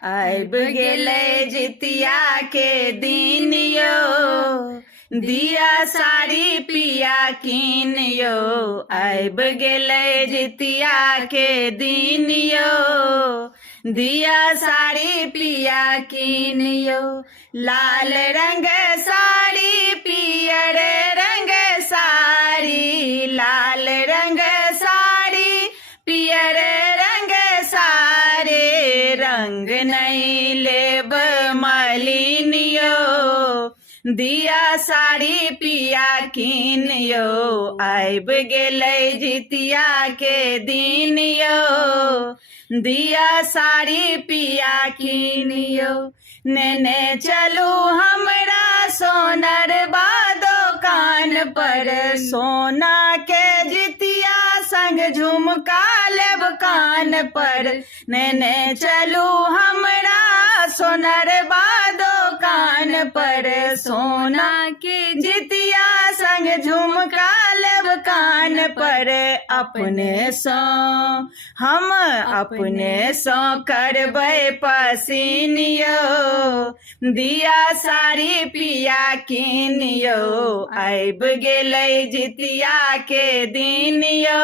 आइब गेलै जितिया के दिन यो, दिया साड़ी पिया कीन यो। आइब गेलै जितिया के दिन यो, दिया साड़ी पिया कीन यो। लाल रंग साड़ी पियर रंग साड़ी, लाल रंग साड़ी पियर रंग सारे। रंग नहीं लेब मलिन यो, दिया साड़ी पिया कीन यो। आइब गेलै जितिया के दिन यो, दिया साड़ी पिया कीन यो। नेने चलू हमरा सोनरबा दोकान पर, सोना के जितिया संग झुमका लेब कान पर। नेने चलू हमरा सोनरबा दोकान पर, सोना के जितिया संग झुमका लेब कान पर। अपने सो हम अपने सो करबै पसीन यो, दिया साड़ी पिया कीन यो। आइब गेलै जितिया के दिन यो,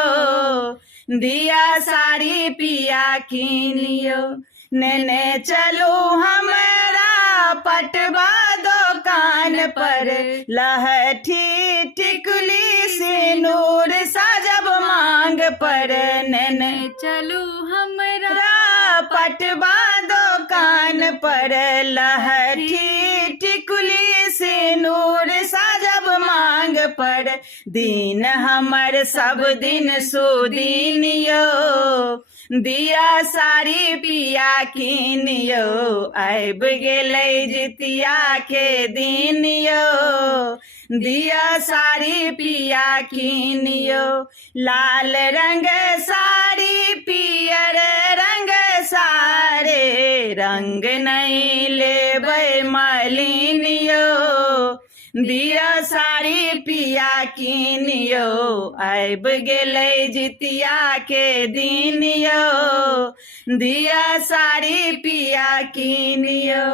दिया साड़ी पिया कीन यो। नेने चलू हमरा पटवा दोकान पर, लहठी टिकुली सिनूर साजब मांग पर। नेने चलू हमरा पटवा दोकान पर, लहठी टिकुली सिनूर साजब मांग पर। दिन हमर सब दिन सुदीन यो, दिया साड़ी पिया कीन यो। आइब गेलै जितिया के दिन यो, दिया साड़ी पिया कीन यो। लाल रंग साड़ी पियर रंग सारे, रंग नहीं लेबै मलिन यो, दिया साड़ी पिया कीन यो। आइब गेलै जितिया के दिन यो, दिया साड़ी पिया कीन यो।